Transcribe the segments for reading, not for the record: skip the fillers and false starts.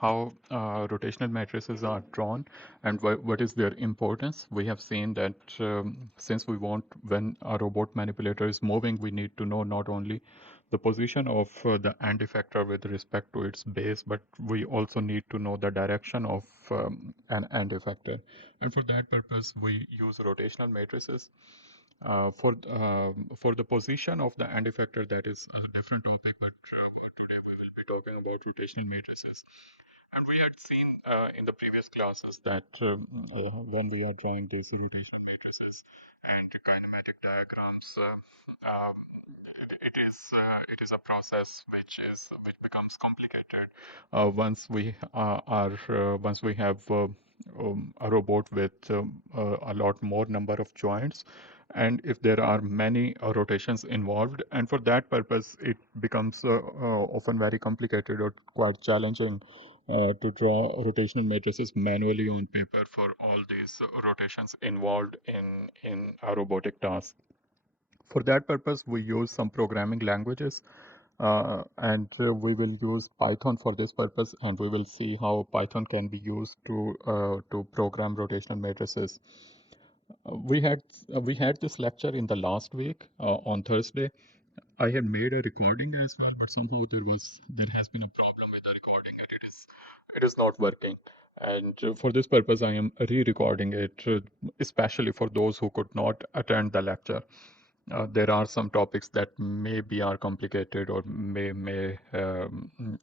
how rotational matrices are drawn and what is their importance. We have seen that since when a robot manipulator is moving, we need to know not only the position of the end effector with respect to its base, but we also need to know the direction of an end effector. And for that purpose, we use rotational matrices. For the position of the end effector, that is a different topic, but today we will be talking about rotational matrices. And we had seen in the previous classes that when we are drawing these rotational matrices and kinematic diagrams, it is a process which becomes complicated once we have a robot with a lot more number of joints, and if there are many rotations involved, and for that purpose it becomes often very complicated or quite challenging to draw rotational matrices manually on paper for all these rotations involved in a robotic task. For that purpose, we use some programming languages, and we will use Python for this purpose, and we will see how Python can be used to program rotational matrices. We had this lecture in the last week on Thursday. I had made a recording as well, but somehow there has been a problem with the recording, and it is not working. And for this purpose, I am re-recording it, especially for those who could not attend the lecture. There are some topics that maybe are complicated or may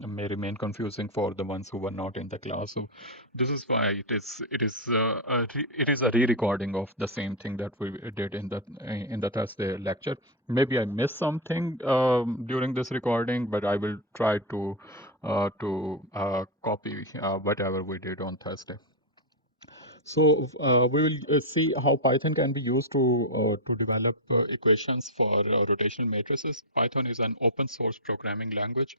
remain confusing for the ones who were not in the class. So this is why it is a re-recording of the same thing that we did in the Thursday lecture. Maybe I missed something during this recording, but I will try to copy whatever we did on Thursday. So we will see how Python can be used to develop equations for rotational matrices. Python is an open source programming language.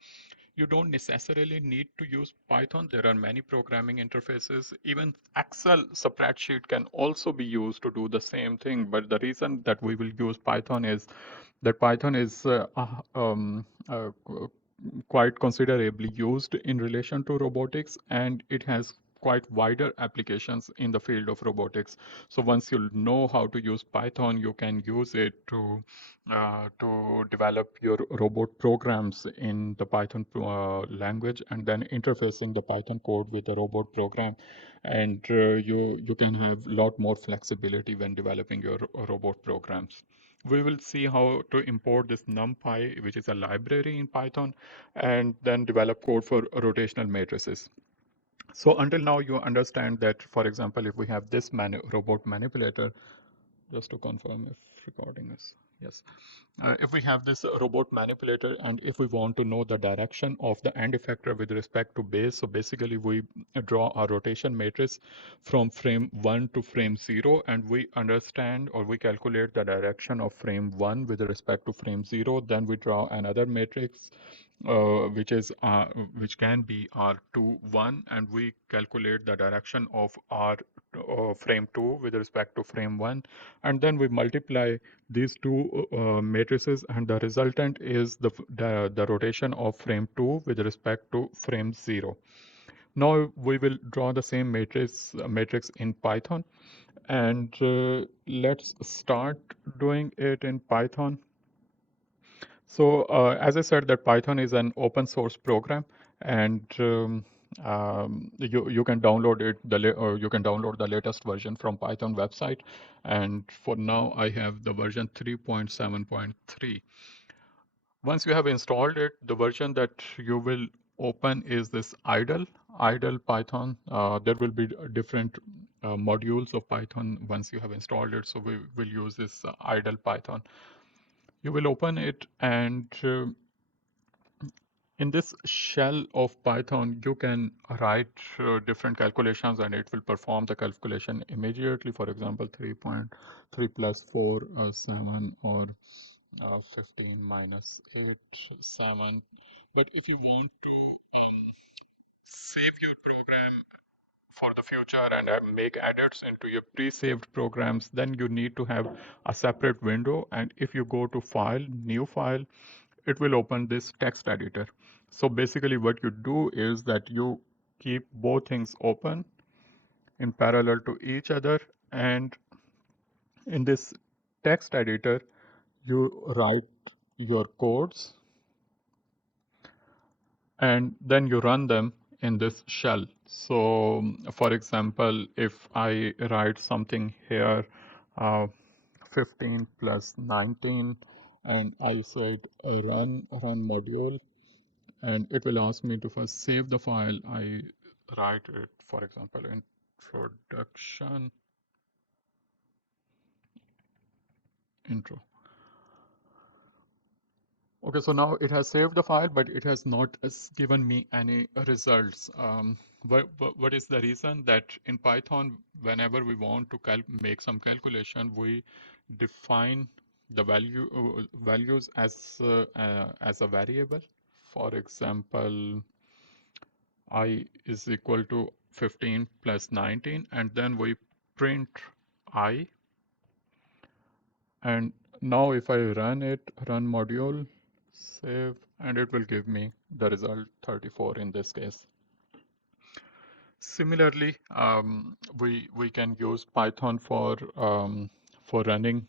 You don't necessarily need to use Python. There are many programming interfaces. Even Excel spreadsheet can also be used to do the same thing. But the reason that we will use Python is that Python is quite considerably used in relation to robotics, and it has quite wider applications in the field of robotics. So once you know how to use Python, you can use it to develop your robot programs in the Python language, and then interfacing the Python code with the robot program, and you can have a lot more flexibility when developing your robot programs. We will see how to import this numpy, which is a library in Python, and then develop code for rotational matrices. So until now, you understand that, for example, if we have this robot manipulator, just to confirm if recording is, yes. If we have this robot manipulator, and if we want to know the direction of the end effector with respect to base, so basically we draw a rotation matrix from frame 1 to frame 0, and we understand or we calculate the direction of frame 1 with respect to frame 0. Then we draw another matrix which can be R2 1, and we calculate the direction of R frame 2 with respect to frame 1, and then we multiply these two matrices, and the resultant is the rotation of frame 2 with respect to frame 0. Now we will draw the same matrix in Python, and let's start doing it in Python. So as I said, that Python is an open source program, and you can download you can download the latest version from Python website. And for now, I have the version 3.7.3. Once you have installed it, the version that you will open is this idle Python. There will be different modules of Python once you have installed it. So we will use this idle Python. You will open it, and in this shell of Python, you can write different calculations, and it will perform the calculation immediately. For example, 3.3 plus 4, 7, or 15 minus 8, 7. But if you want to save your program for the future and make edits into your pre-saved programs, then you need to have a separate window. And if you go to File, New File, it will open this text editor. So basically what you do is that you keep both things open in parallel to each other, and in this text editor you write your codes and then you run them in this shell. So for example, if I write something here, uh, 15 plus 19, and I said run module, and it will ask me to first save the file. I write it, for example, introduction intro. Okay, so now it has saved the file, but it has not given me any results. What is the reason? That in Python, whenever we want to make some calculation, we define the values as a variable. For example, I is equal to 15 plus 19, and then we print I. And now if I run module, save, and it will give me the result 34 in this case. Similarly, we can use Python for running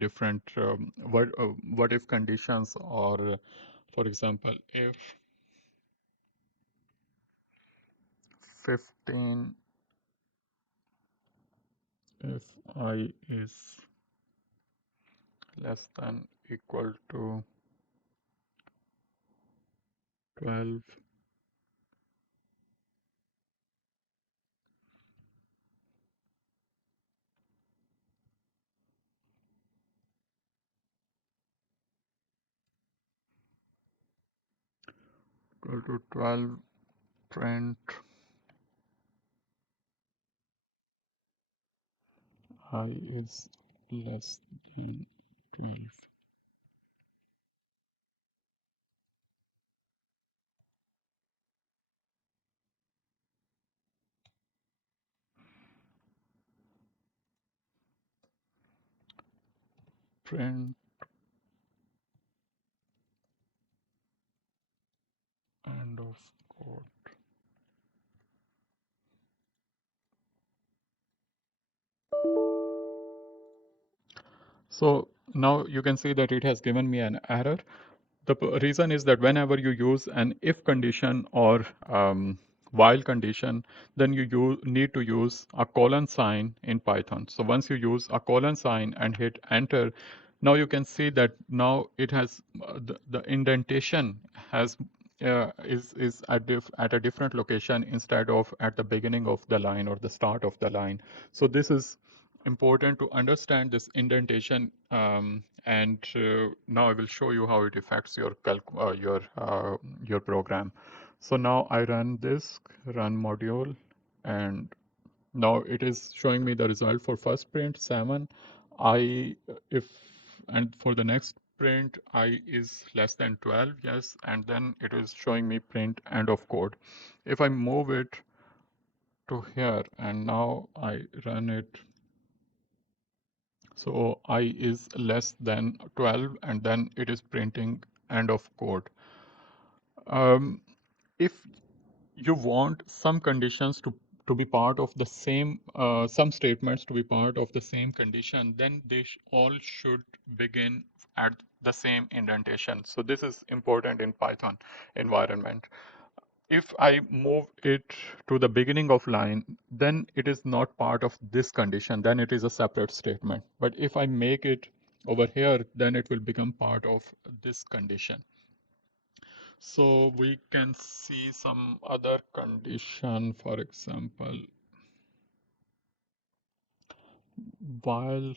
different what if conditions, or for example, if 15 if I is less than equal to 12, equal to 12, print I is less than 12. Print end of code. So now you can see that it has given me an error. The reason is that whenever you use an if condition or while condition, then you need to use a colon sign in Python. So once you use a colon sign and hit enter, now you can see that now it has the indentation has is at a different location instead of at the beginning of the line or the start of the line. So this is important to understand this indentation, and now I will show you how it affects your program. So now I run module, and now it is showing me the result for first print 7. I if and for the next print I is less than 12, yes, and then it is showing me print end of code. If I move it to here and now I run it, so I is less than 12, and then it is printing end of code. If you want some conditions to be part of the same, some statements to be part of the same condition, then they all should begin at the same indentation. So this is important in Python environment. If I move it to the beginning of line, then it is not part of this condition, then it is a separate statement. But if I make it over here, then it will become part of this condition. So we can see some other condition, for example, while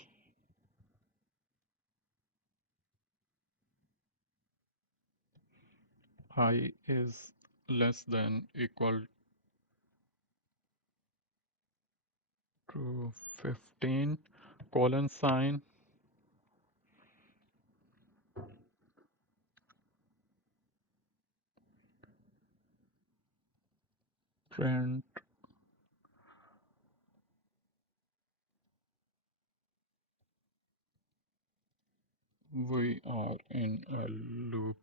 I is less than equal to 15, colon sign, print we are in a loop.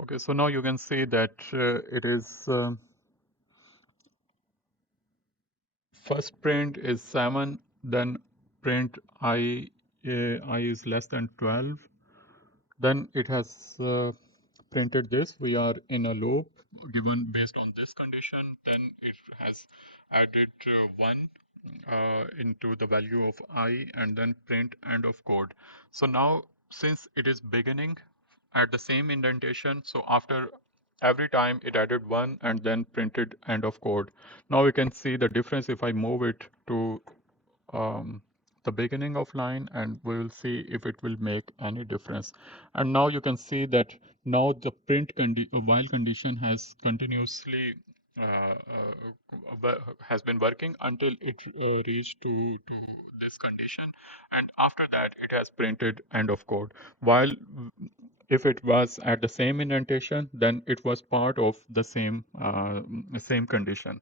Okay, so now you can see that it is first print is 7, then print I is less than 12. Then it has printed this. We are in a loop given based on this condition. Then it has added 1 into the value of I and then print end of code. So now since it is beginning at the same indentation, so after every time it added 1 and then printed end of code. Now we can see the difference if I move it to the beginning of line, and we will see if it will make any difference. And now you can see that now the while condition has continuously has been working until it reached to this condition, and after that it has printed end of code. While if it was at the same indentation, then it was part of the same condition.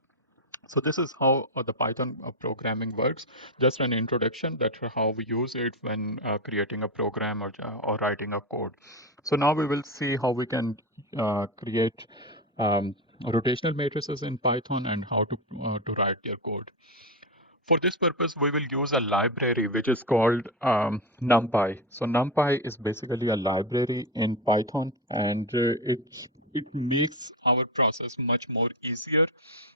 So this is how the Python programming works. Just an introduction that how we use it when creating a program or writing a code. So now we will see how we can create rotational matrices in Python and how to write their code. For this purpose, we will use a library which is called numpy. So numpy is basically a library in Python, and it makes our process much more easier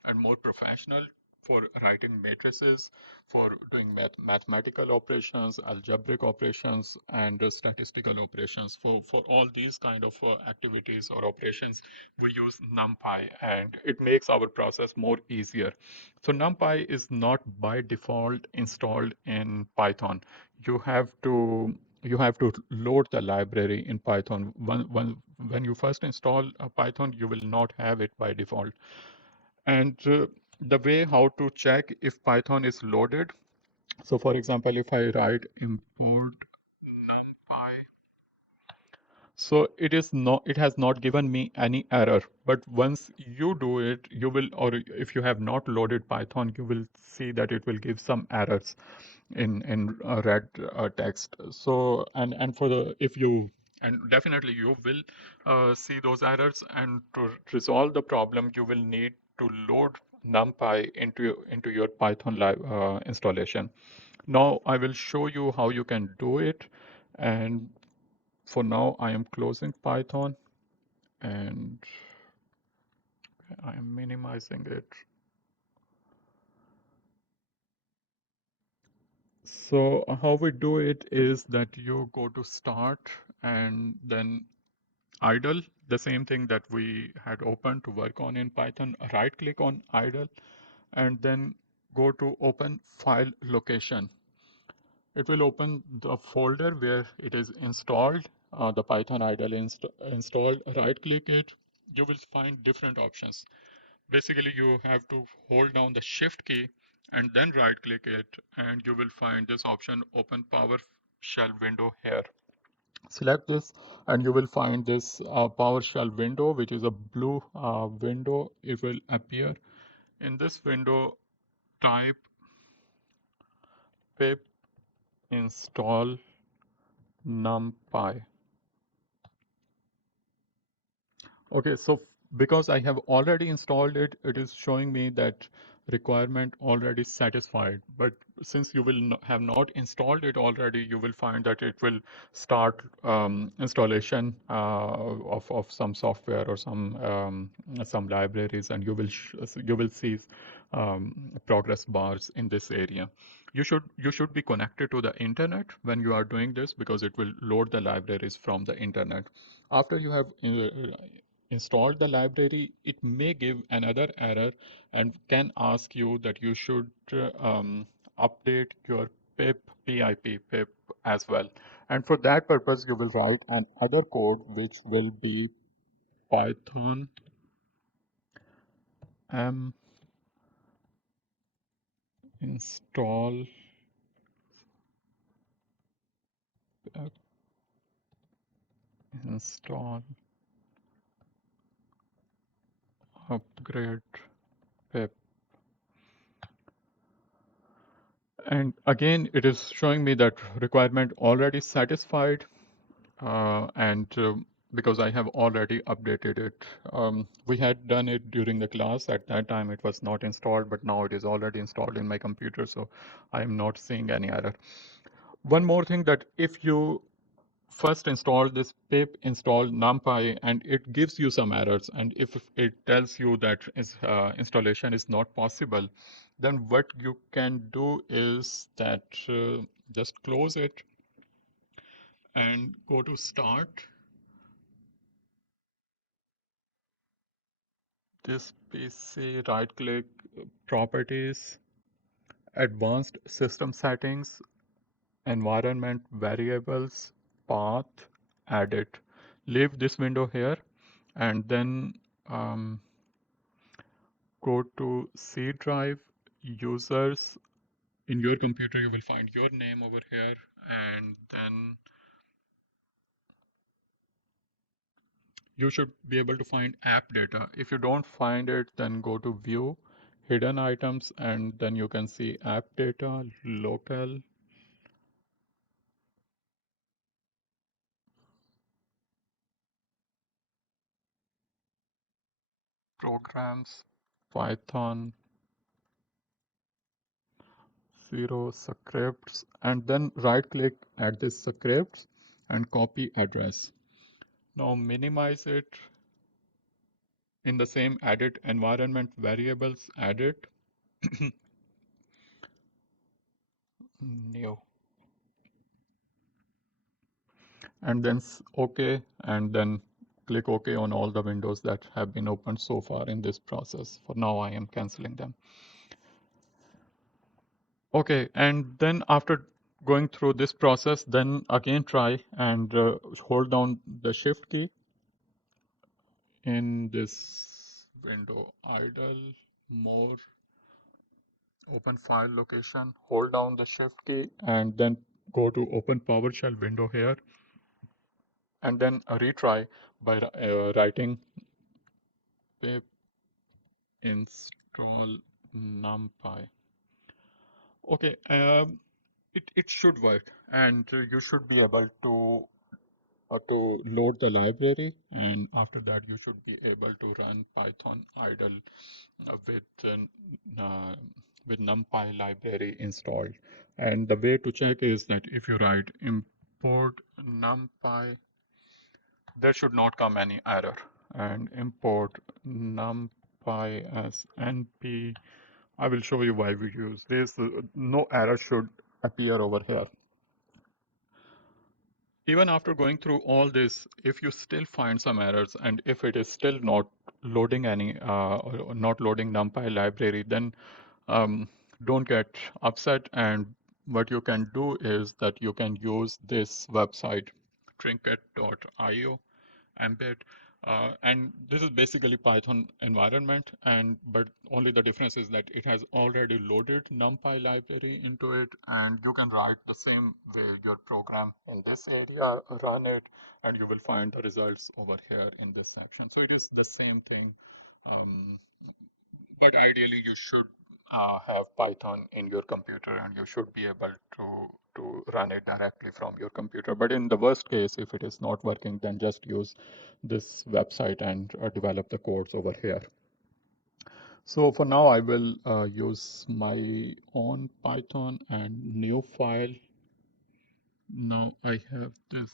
and more professional for writing matrices, for doing mathematical operations, algebraic operations, and statistical operations. For all these kind of activities or operations, we use numpy, and it makes our process more easier. So NumPy is not by default installed in Python. You have to you have to load the library in Python. When you first install Python, you will not have it by default. And the way how to check if Python is loaded. So for example, if I write import NumPy, so it has not given me any error, but once you do it, you will, or if you have not loaded Python, you will see that it will give some errors in red text. So and for the if you and definitely you will see those errors, and to resolve the problem, you will need to load NumPy into your Python live installation. Now I will show you how you can do it, and for now I am closing Python and I am minimizing it. So how we do it is that you go to start and then idle, the same thing that we had opened to work on in Python. Right click on idle and then go to open file location. It will open the folder where it is installed, the Python idle installed. Right click it. You will find different options. Basically, you have to hold down the shift key and then right click it, and you will find this option, open PowerShell window here. Select this and you will find this PowerShell window, which is a blue window. It will appear. In this window, type pip install numpy. Okay, so because I have already installed it, it is showing me that requirement already satisfied. But since you will have not installed it already, you will find that it will start installation of some software or some libraries, and you will see progress bars in this area. You should be connected to the internet when you are doing this, because it will load the libraries from the internet. After you have installed the library, it may give another error and can ask you that you should update your pip as well. And for that purpose, you will write an other code which will be Python m install uh, install upgrade pip. And again, it is showing me that requirement already satisfied. And because I have already updated it. We had done it during the class. At that time, it was not installed, but now it is already installed in my computer, so I am not seeing any error. One more thing, that if you first install this pip install numpy and it gives you some errors, and if it tells you that installation is not possible, then what you can do is that just close it and go to start this PC, right click, properties, advanced system settings, environment variables, path, edit. Leave this window here and then go to C drive, users. In your computer, you will find your name over here, and then you should be able to find app data. If you don't find it, then go to view, hidden items, and then you can see app data, local, programs, Python, 0 scripts, and then right click at this scripts and copy address. Now minimize it. In the same edit environment variables, edit, new, and then OK, and then click OK on all the windows that have been opened so far in this process. For now, I am canceling them. Okay, and then after going through this process, then again try and hold down the shift key in this window, idle, more, open file location, hold down the shift key and then go to open PowerShell window here and then retry by writing pip install numpy. Okay, it should work and you should be able to load the library, and after that you should be able to run Python idle uh, with numpy library installed. And the way to check is that if you write import numpy, there should not come any error, and import numpy as np. I will show you why we use this. No error should appear over here. Even after going through all this, if you still find some errors and if it is still not loading any or not loading numpy library, then don't get upset. And what you can do is that you can use this website trinket.io embed. And this is basically Python environment, and but only the difference is that it has already loaded NumPy library into it, and you can write the same way your program in this area, run it, and you will find the results over here in this section. So it is the same thing. Um, but ideally, you should have Python in your computer, and you should be able to run it directly from your computer. But in the worst case, if it is not working, then just use this website and develop the codes over here. So for now, I will use my own Python and new file. Now I have this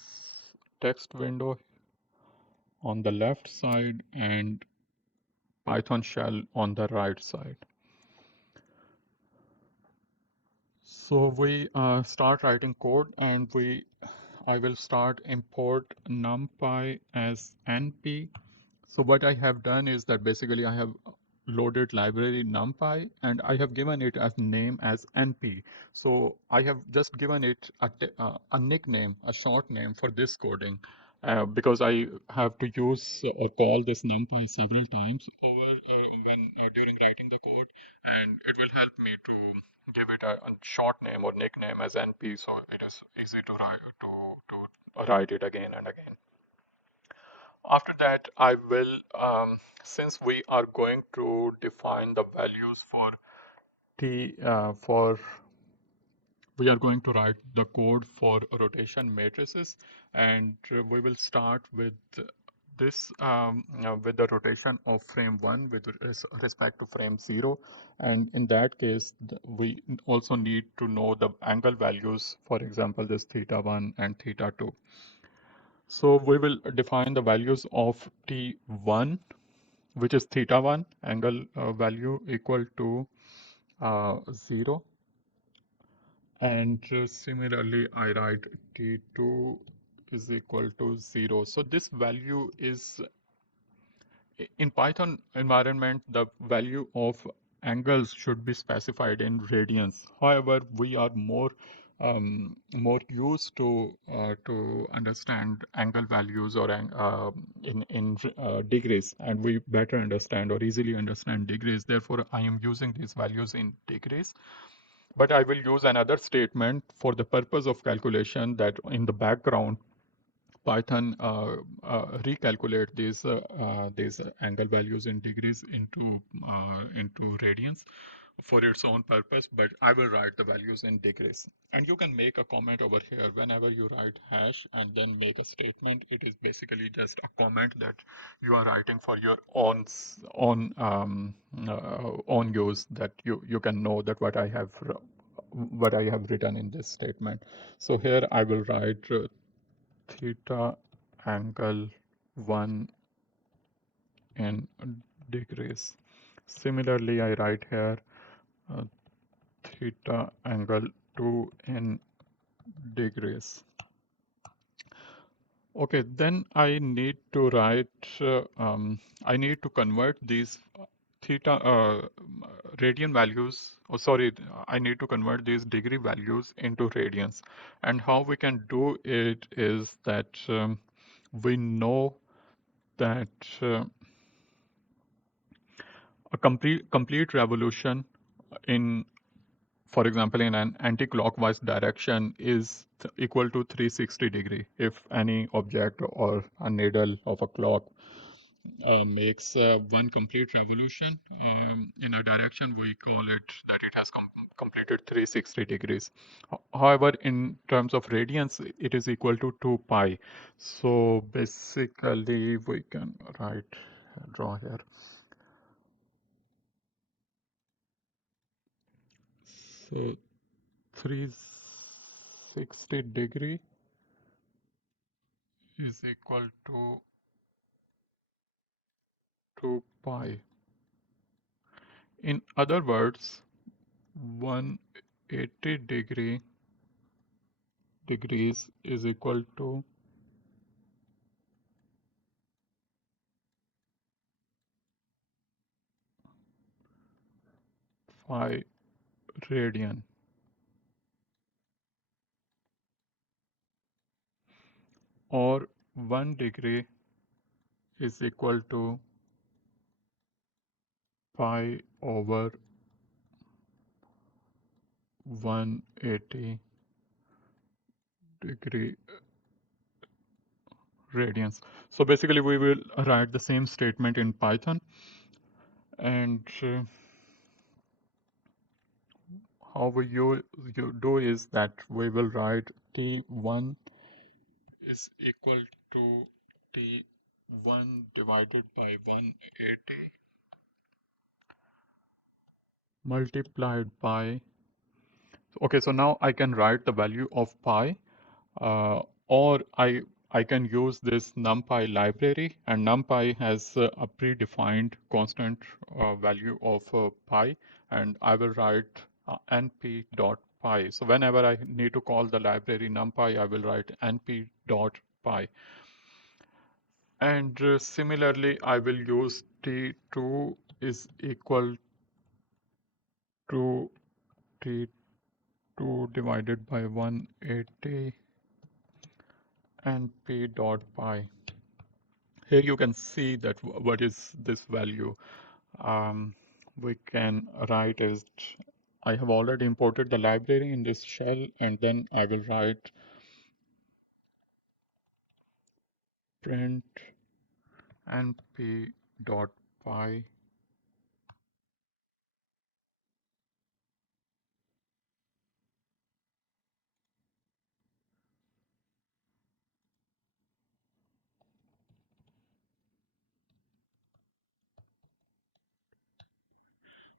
text window on the left side and Python shell on the right side. So we start writing code, and I will start import numpy as np. So what I have done is that basically I have loaded library numpy and I have given it as name as np. So I have just given it a nickname, a short name for this coding, because I have to use or call this numpy several times over when during writing the code, and it will help me to give it a short name or nickname as np, so it is easy to write it again and again. After that, I will, since we are going to define the values for t for we are going to write the code for rotation matrices, and we will start with this with the rotation of frame 1 with respect to frame 0, and in that case we also need to know the angle values, for example this theta 1 and theta 2. So we will define the values of t1, which is theta 1 angle value equal to 0. And similarly, I write T2 is equal to 0. So this value is, in Python environment, the value of angles should be specified in radians. However, we are more used to understand angle values or in degrees, and we better understand or easily understand degrees. Therefore, I am using these values in degrees. But I will use another statement for the purpose of calculation, that in the background, Python recalculate these angle values in degrees into radians for its own purpose, but I will write the values in degrees. And you can make a comment over here whenever you write hash and then make a statement. It is basically just a comment that you are writing for your own use, that you can know that what I have written in this statement. So here I will write theta angle 1 in degrees. Similarly, I write here uh, theta angle 2 in degrees. Okay, then I need to I need to convert these theta radian values, I need to convert these degree values into radians. And how we can do it is that we know that a complete revolution in, for example, in an anti-clockwise direction is equal to 360 degree. If any object or a needle of a clock makes one complete revolution in a direction, we call it that it has completed 360 degrees. However, in terms of radians, it is equal to 2 pi. So basically, we can draw here. So 360 degree is equal to 2 pi. In other words, 180 degrees is equal to pi radian, or 1 degree is equal to pi over 180 degree radians. So basically we will write the same statement in Python, and how you do is that we will write T1 is equal to T1 divided by 180 multiplied by, okay, so now I can write the value of pi, or I can use this numpy library, and numpy has a predefined constant value of pi, and I will write np.pi. So whenever I need to call the library numpy, I will write np.pi. And similarly, I will use T2 is equal to T2 divided by 180 np.pi. Here you can see that what is this value. We can write as, I have already imported the library in this shell, and then I will write print np.pi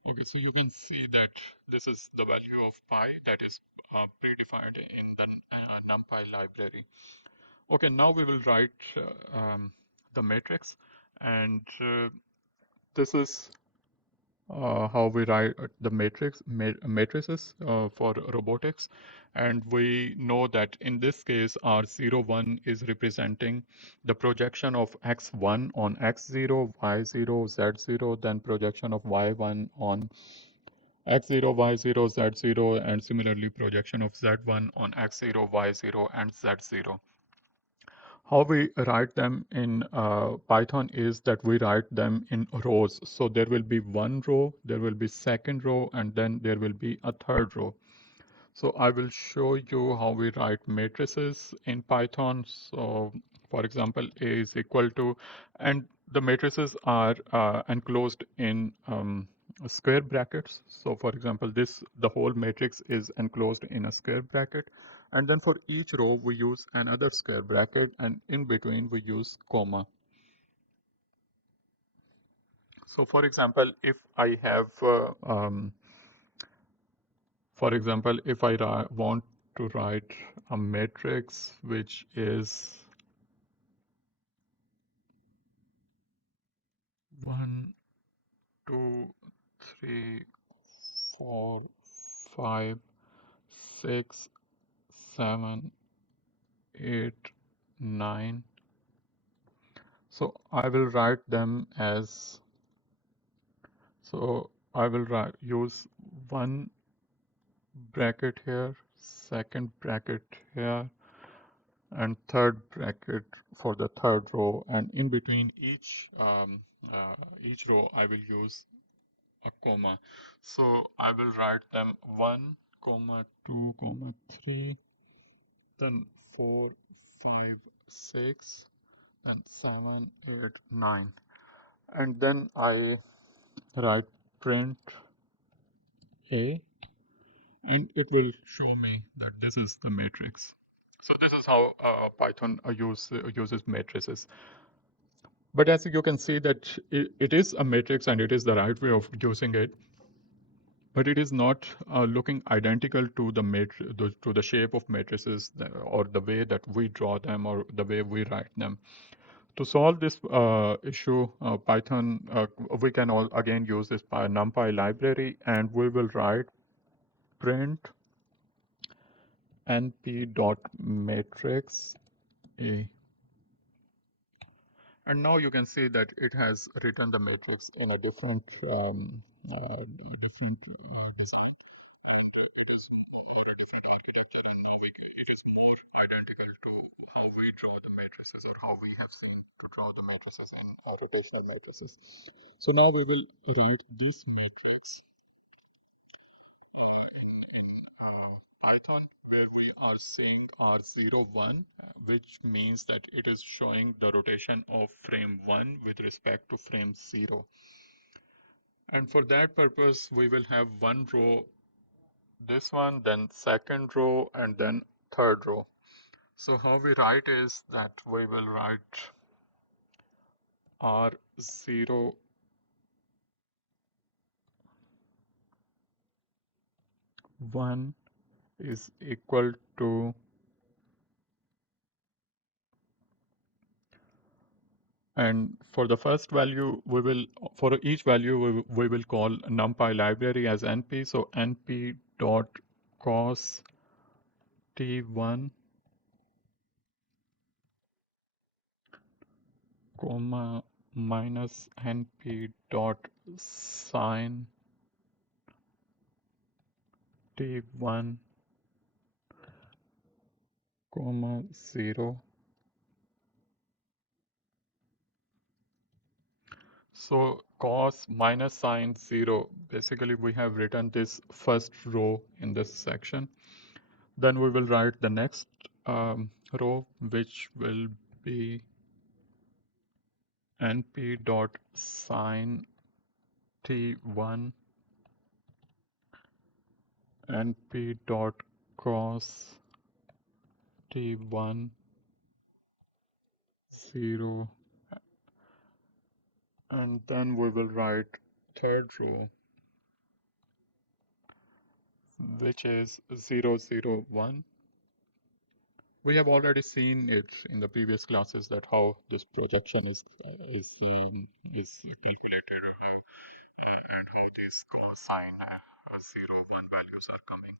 Okay, so you can see that this is the value of pi that is predefined in the numpy library. Okay, now we will write the matrix, and this is how we write the matrices for robotics. And we know that in this case, R01 is representing the projection of x1 on x0, y0, z0, then projection of y1 on x0, y0, z0, and similarly projection of z1 on x0, y0, and z0. How we write them in Python is that we write them in rows. So there will be one row, there will be second row, and then there will be a third row. So I will show you how we write matrices in Python. So for example, A is equal to, and the matrices are enclosed in square brackets. So for example, the whole matrix is enclosed in a square bracket. And then for each row, we use another square bracket, and in between we use comma. So for example, if I have for example, if I want to write a matrix which is 1, 2, 3, 4, 5, 6, 7, 8, 9. So I will write them as, so I will use one bracket here, second bracket here, and third bracket for the third row, and in between each row I will use a comma. So I will write them 1 comma 2 comma 3, then 4 5 6 and 7 8 9, and then I write print a, and it will show me that this is the matrix. So this is how Python uses matrices. But as you can see that it is a matrix and it is the right way of using it, but it is not looking identical to the shape of matrices or the way that we draw them or the way we write them. To solve this issue, Python, we can again use this numpy library, and we will write print np.matrix a. And now you can see that it has written the matrix in a different design, and it is a different architecture, and now it is more identical to how we draw the matrices or how we have seen to draw the matrices in rotational matrices. So now we will write this matrix Python, where we are saying R01, which means that it is showing the rotation of frame 1 with respect to frame 0. And for that purpose, we will have one row, this one, then second row, and then third row. So how we write is that we will write R01 is equal to, and for the first value, for each value, we will call numpy library as np. So np.cos t1, comma, minus np.sin t1, comma, 0. So cos minus sine 0, basically we have written this first row in this section. Then we will write the next row, which will be np.sin t1, np.cos t1, 0, and then we will write third row, which is 0, 0, 1. We have already seen it in the previous classes that how this projection is calculated and how these cosine 0, 1 values are coming.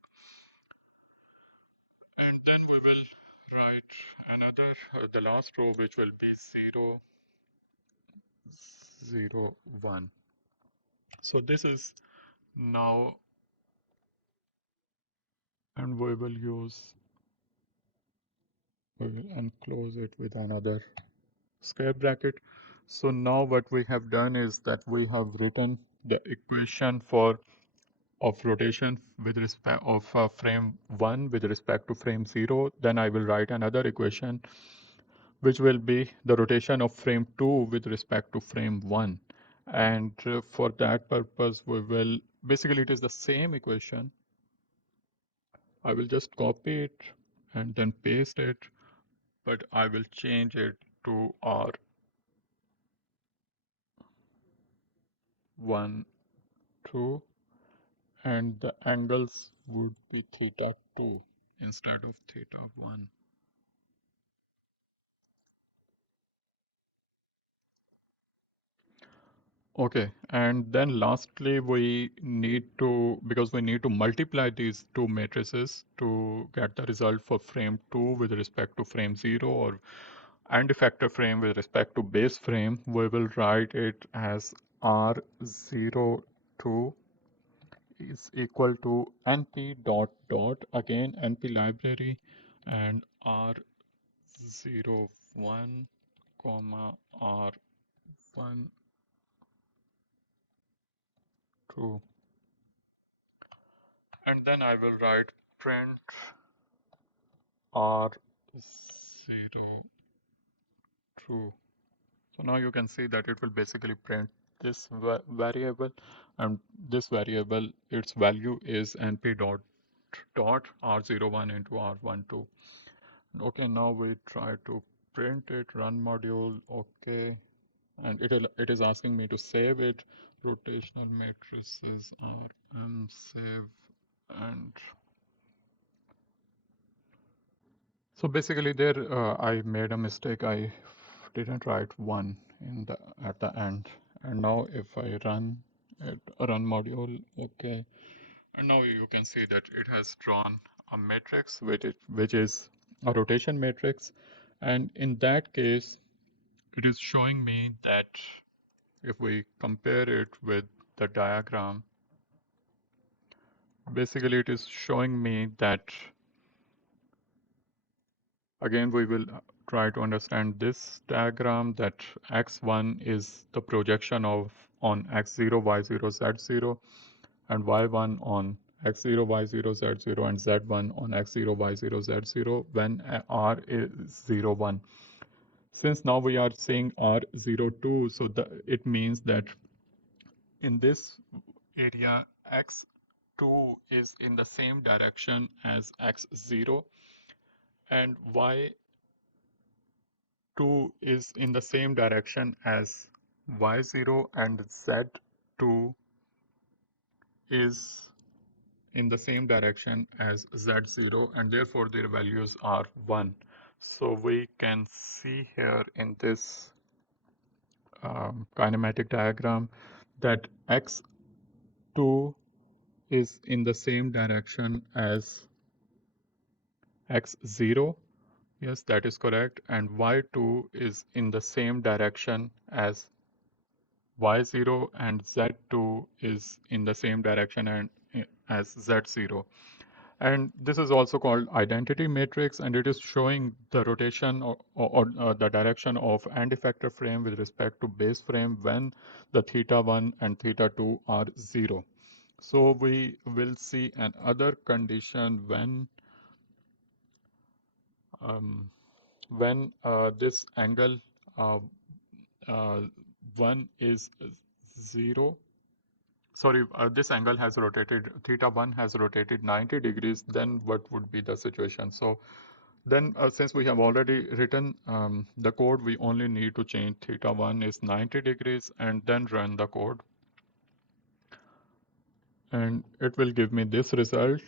And then we will write another, the last row, which will be 0, 0, 1. So this is now, and we will enclose it with another square bracket. So now what we have done is that we have written the equation of rotation with respect of frame 1 with respect to frame 0. Then I will write another equation which will be the rotation of frame 2 with respect to frame 1. And for that purpose, we will basically it is the same equation. I will just copy it and then paste it, but I will change it to R1, 2, and the angles would be theta 2 instead of theta 1. Okay, and then lastly, we need to, because we need to multiply these two matrices to get the result for frame 2 with respect to frame 0 or and effector frame with respect to base frame, we will write it as R02 is equal to np.dot, again np library, and R01 comma R1 2. And then I will write print R0 true. So now you can see that it will basically print this variable, and this variable, its value is np.dot R01 into R12. Okay, now we try to print it, run module, okay, and it is asking me to save it. Rotational matrices are save, and so basically there I made a mistake. I didn't write 1 in the at the end. And now if I run it, run module, okay. And now you can see that it has drawn a matrix which is a rotation matrix. And in that case, it is showing me that if we compare it with the diagram, basically it is showing me that again, we will try to understand this diagram that x1 is the projection of on x0, y0, z0, and y1 on x0, y0, z0, and z1 on x0, y0, z0 when r is 0, 1. Since now we are saying r02, so it means that in this area x2 is in the same direction as x0 and y 2 is in the same direction as y0 and z2 is in the same direction as z0 and therefore their values are 1. So we can see here in this kinematic diagram that x2 is in the same direction as x0. Yes, that is correct. And y2 is in the same direction as y0 and z2 is in the same direction and as z0. And this is also called identity matrix, and it is showing the rotation or the direction of end effector frame with respect to base frame when the theta 1 and theta 2 are 0. So we will see another condition when this angle uh, uh, 1 is 0. Sorry, this angle has rotated, theta 1 has rotated 90 degrees, then what would be the situation? So then since we have already written the code, we only need to change theta 1 is 90 degrees and then run the code. and it will give me this result.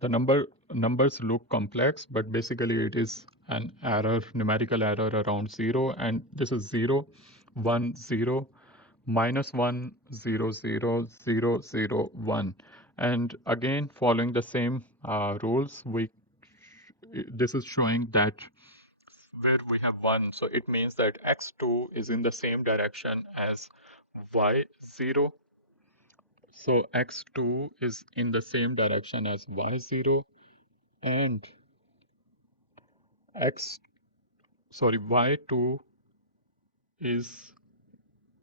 The numbers look complex, but basically it is an error, numerical error around 0, and this is 0, 1, 0, -1, 0, 0, 0, 0, 1. And again, following the same rules, this is showing that where we have 1, so it means that x2 is in the same direction as y0. So x2 is in the same direction as y0, and y2 is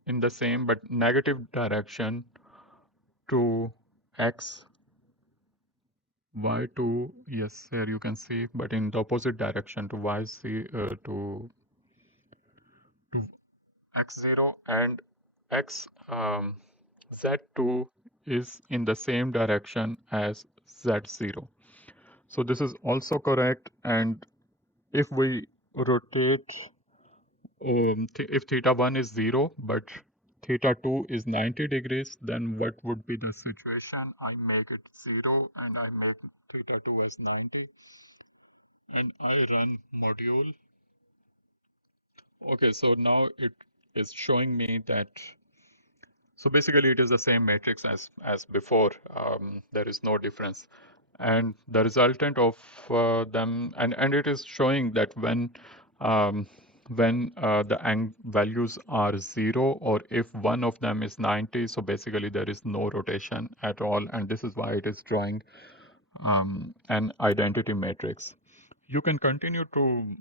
in the same but negative direction to x. Y2, yes, here you can see, but in the opposite direction to to x0, and x z2 is in the same direction as z0. So this is also correct, and if we rotate, if theta 1 is 0 but theta 2 is 90 degrees, then what would be the situation? I make it 0 and I make theta 2 as 90, and I run module. Okay, so now it is showing me that, so basically it is the same matrix as before. There is no difference, and the resultant of them, and it is showing that um, when the values are 0, or if one of them is 90, so basically there is no rotation at all, and this is why it is drawing an identity matrix. You can continue to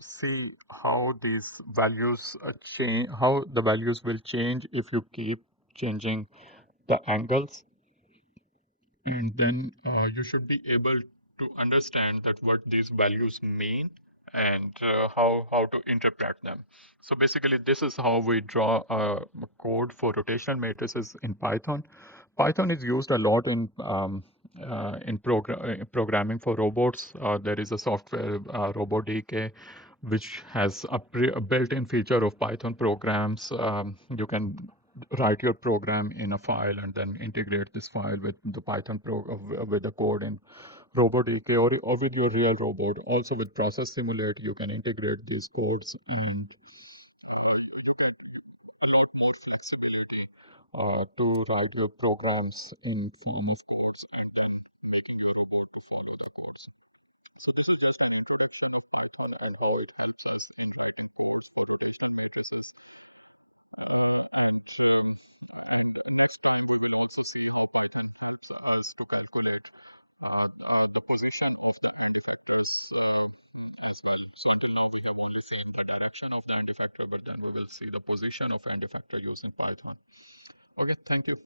see how these values change, how the values will change if you keep changing the angles, and then you should be able to understand that what these values mean, and how to interpret them. So basically this is how we draw a code for rotational matrices in Python. Python is used a lot in programming for robots. There is a software, RoboDK, which has a built-in feature of Python programs. You can write your program in a file and then integrate this file with the with the code in RoboDK, or with your real robot. Also with Process Simulate, you can integrate these codes and to write your programs in famous codes and how it helps us in writing custom matrices. So next we will also see how Python helps us to calculate the position of the end effectors as values. Until now we have only seen the direction of the end effector, but then we will see the position of end effector using Python. Okay, thank you.